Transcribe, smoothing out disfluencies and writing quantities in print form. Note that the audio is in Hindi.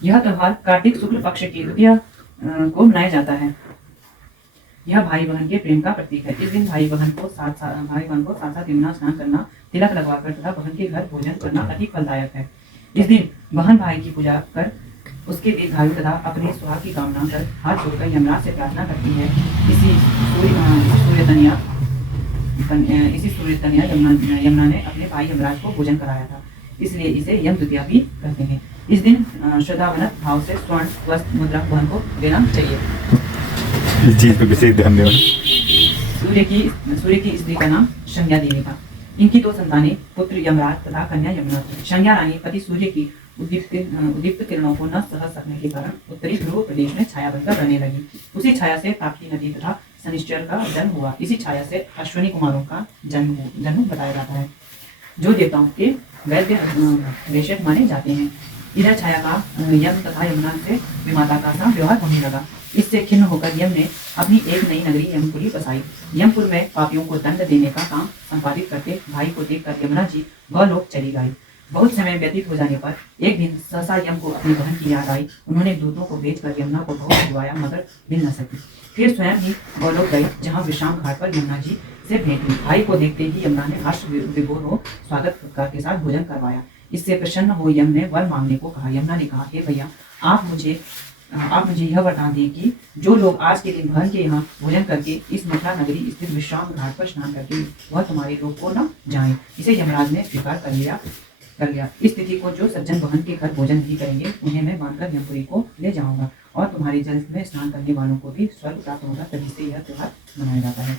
यह त्योहार कार्तिक शुक्ल पक्ष की द्वितीया को मनाया जाता है। यह भाई बहन के प्रेम का प्रतीक है। इस दिन भाई बहन को साथ साथ यमुना स्नान करना, तिलक लगवाकर तथा बहन के घर भोजन करना अधिक फलदायक है। इस दिन बहन भाई की पूजा कर उसके दीर्घायु तथा अपने सुहाग की कामना कर हाथ जोड़कर यमराज से प्रार्थना करती है। इसी सूर्य तनया यमुना ने अपने भाई यमराज को भोजन कराया था, इसलिए इसे यम द्वितीया भी कहते हैं। इस दिन श्रद्धावनत भाव से स्वर्ण वस्त्र मुद्रा बहन को देना चाहिए। इस चीज पे विशेष ध्यान देना। सूर्य की स्त्री का नाम संज्ञा देवी था। इनकी दो संतानें पुत्र यमराज तथा कन्या यमुना थी। संज्ञा रानी पति सूर्य की उद्दीप्त किरणों को न सह सकने के कारण उत्तरी ध्रुव प्रदेश में छाया बनकर रहने लगी। उसी छाया से ताप्ती नदी तथा शनिश्चर का जन्म हुआ। इसी छाया से अश्विनी कुमारों का जन्म बताया जाता है, जो देवताओं के वैद्य प्रेषक माने जाते हैं। इधर छाया का यम तथा यमुना से विमाता का सा व्यवहार होने लगा। इससे खिन्न होकर यम ने अपनी एक नई नगरी यमपुरी बसाई। यमपुर में पापियों को दंड देने का काम संपादित करते भाई को देखकर यमुना जी गौलोक चली गई। बहुत समय व्यतीत हो जाने पर एक दिन सहसा यम को अपनी बहन की याद आई। उन्होंने दूतों को भेजकर यमुना को बहुत बुलवाया, मगर मिल न सकी। फिर स्वयं ही गौलोक गई, जहाँ विश्राम घाट पर यमुना जी से भेंट हुई। भाई को देखते ही यमुना ने हर्ष विभोर हो स्वागत सत्कार के साथ भोजन करवाया। इससे प्रसन्न हो यम ने वर मांगने को कहा। यमुना ने कहा, हे भैया, आप मुझे यह वरदान दें कि जो लोग आज के दिन बहन के यहाँ भोजन करके इस मथुरा नगरी स्थित विश्राम घाट पर स्नान करके वह तुम्हारे लोग को न जाए। इसे यमराज ने स्वीकार कर लिया। इस तिथि को जो सज्जन बहन के घर भोजन भी करेंगे, उन्हें मैं मानकर यमपुरी को ले जाऊंगा और तुम्हारे जल में स्नान करने वालों को भी स्वर्ग प्राप्त होगा। तभी से यह त्योहार मनाया जाता है।